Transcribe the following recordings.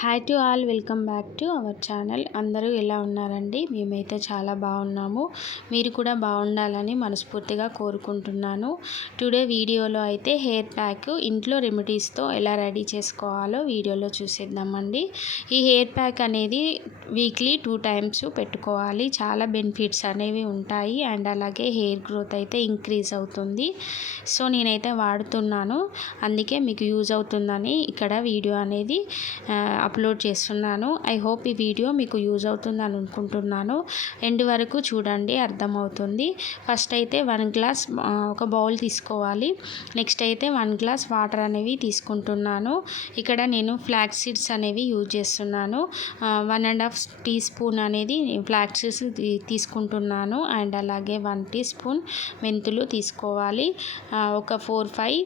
Hi to all, welcome back to our channel. అందరూ ఎలా ఉన్నారండి? మేమైతే చాలా బాగున్నాము. మీరు కూడా బాగుండాలని మనస్ఫూర్తిగా కోరుకుంటున్నాను. టుడే వీడియోలో అయితే హెయిర్ ప్యాక్ ఇంట్లో రెమెడీస్తో ఎలా రెడీ చేసుకోవాలో వీడియోలో చూసేద్దామండి. ఈ హెయిర్ ప్యాక్ అనేది వీక్లీ 2 టైమ్స్ పెట్టుకోవాలి. చాలా బెనిఫిట్స్ అనేవి ఉంటాయి అండ్ అలాగే హెయిర్ గ్రోత్ అయితే ఇంక్రీజ్ అవుతుంది. సో నేనైతే వాడుతున్నాను, అందుకే మీకు యూజ్ అవుతుందని ఇక్కడ వీడియో అనేది అప్లోడ్ చేస్తున్నాను. ఐ హోప్ ఈ వీడియో మీకు యూజ్ అవుతుందని అనుకుంటున్నాను. ఎండ్ వరకు చూడండి, అర్థమవుతుంది. ఫస్ట్ అయితే 1 గ్లాస్ ఒక బౌల్ తీసుకోవాలి. నెక్స్ట్ అయితే 1 గ్లాస్ వాటర్ అనేవి తీసుకుంటున్నాను. ఇక్కడ నేను ఫ్లాక్స్ సీడ్స్ అనేవి యూజ్ చేస్తున్నాను. 1.5 టీ స్పూన్ అనేది ఫ్లాక్స్ సీడ్స్ తీసుకుంటున్నాను అండ్ అలాగే 1 టీ స్పూన్ మెంతులు తీసుకోవాలి. ఒక 4-5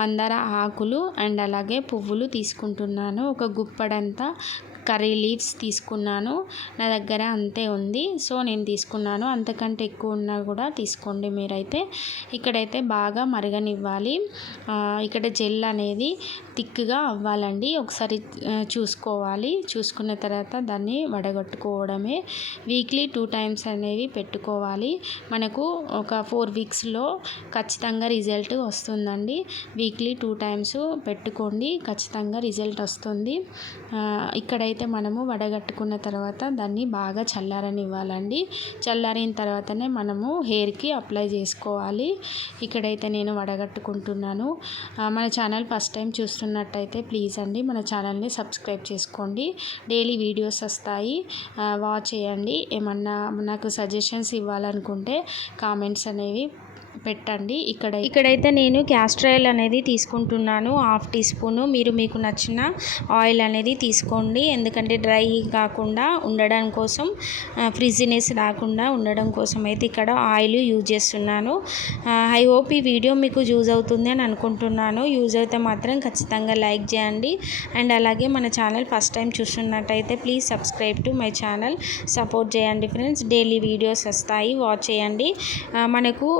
మందార ఆకులు అండ్ అలాగే పువ్వులు తీసుకుంటున్నాను. ఒక గుప్పడంతా కర్రీ లీవ్స్ తీసుకున్నాను. నా దగ్గర అంతే ఉంది, సో నేను తీసుకున్నాను. అంతకంటే ఎక్కువ ఉన్నా కూడా తీసుకోండి మీరైతే. ఇక్కడైతే బాగా మరగనివ్వాలి. ఇక్కడ జెల్ అనేది థిక్గా అవ్వాలండి. ఒకసారి చూసుకోవాలి. చూసుకున్న తర్వాత దాన్ని వడగట్టుకోవడమే. వీక్లీ 2 టైమ్స్ అనేవి పెట్టుకోవాలి. మనకు ఒక 4 వీక్స్లో ఖచ్చితంగా రిజల్ట్ వస్తుందండి. వీక్లీ 2 టైమ్స్ పెట్టుకోండి, ఖచ్చితంగా రిజల్ట్ వస్తుంది. ఇక్కడైతే మనము వడగట్టుకున్న తర్వాత దాన్ని బాగా చల్లారనివ్వాలండి. చల్లారిన తర్వాతనే మనము హెయిర్కి అప్లై చేసుకోవాలి. ఇక్కడైతే నేను వడగట్టుకుంటున్నాను. మన ఛానల్ ఫస్ట్ టైం చూస్తున్నట్టయితే ప్లీజ్ అండి మన ఛానల్ని సబ్స్క్రైబ్ చేసుకోండి. డైలీ వీడియోస్ వస్తాయి, వాచ్ చేయండి. ఏమన్నా నాకు సజెషన్స్ ఇవ్వాలనుకుంటే కామెంట్స్ అనేవి పెట్టండి. ఇక్కడైతే నేను క్యాస్టర్ ఆయిల్ అనేది తీసుకుంటున్నాను, 1/2 టీ స్పూను. మీకు నచ్చిన ఆయిల్ అనేది తీసుకోండి. ఎందుకంటే డ్రై కాకుండా ఉండడం కోసం, ఫ్రిజినెస్ రాకుండా ఉండడం కోసం అయితే ఇక్కడ ఆయిల్ యూజ్ చేస్తున్నాను. ఐ హోప్ ఈ వీడియో మీకు యూజ్ అవుతుంది అని అనుకుంటున్నాను. యూజ్ అయితే మాత్రం ఖచ్చితంగా లైక్ చేయండి. అండ్ అలాగే మన ఛానల్ ఫస్ట్ టైం చూస్తున్నట్టయితే please subscribe to my channel, support చేయండి ఫ్రెండ్స్. డైలీ వీడియోస్ వస్తాయి, వాచ్ చేయండి. మనకు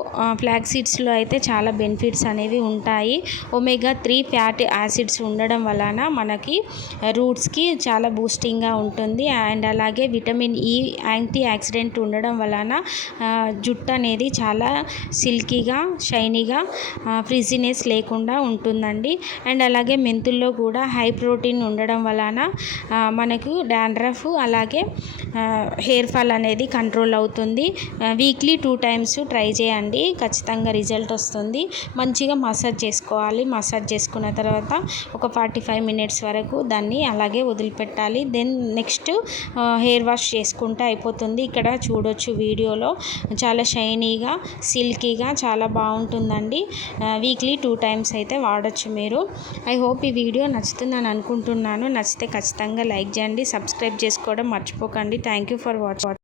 ఫ్లాక్స్ సీడ్స్లో అయితే చాలా బెనిఫిట్స్ అనేవి ఉంటాయి. omega-3 ఫ్యాటీ యాసిడ్స్ ఉండడం వలన మనకి రూట్స్కి చాలా బూస్టింగ్గా ఉంటుంది. అండ్ అలాగే విటమిన్ ఈ యాంటీ ఆక్సిడెంట్ ఉండడం వలన జుట్టు అనేది చాలా సిల్కీగా, షైనీగా, ఫ్రిజినెస్ లేకుండా ఉంటుందండి. అండ్ అలాగే మెంతుల్లో కూడా హై ప్రోటీన్ ఉండడం వలన మనకు డాండ్రఫ్ అలాగే హెయిర్ ఫాల్ అనేది కంట్రోల్ అవుతుంది. వీక్లీ 2 టైమ్స్ ట్రై చేయండి, ఖచ్చితంగా రిజల్ట్ వస్తుంది. మంచిగా మసాజ్ చేసుకోవాలి. మసాజ్ చేసుకున్న తర్వాత ఒక 45 మినిట్స్ వరకు దాన్ని అలాగే వదిలిపెట్టాలి. దెన్ నెక్స్ట్ హెయిర్ వాష్ చేసుకుంటే అయిపోతుంది. ఇక్కడ చూడొచ్చు వీడియోలో చాలా షైనీగా, సిల్కీగా చాలా బాగుంటుందండి. వీక్లీ 2 టైమ్స్ అయితే వాడచ్చు మీరు. ఐ హోప్ ఈ వీడియో నచ్చుతుందని అనుకుంటున్నాను. నచ్చితే ఖచ్చితంగా లైక్ చేయండి, సబ్స్క్రైబ్ చేసుకోవడం మర్చిపోకండి. Thank you for watching.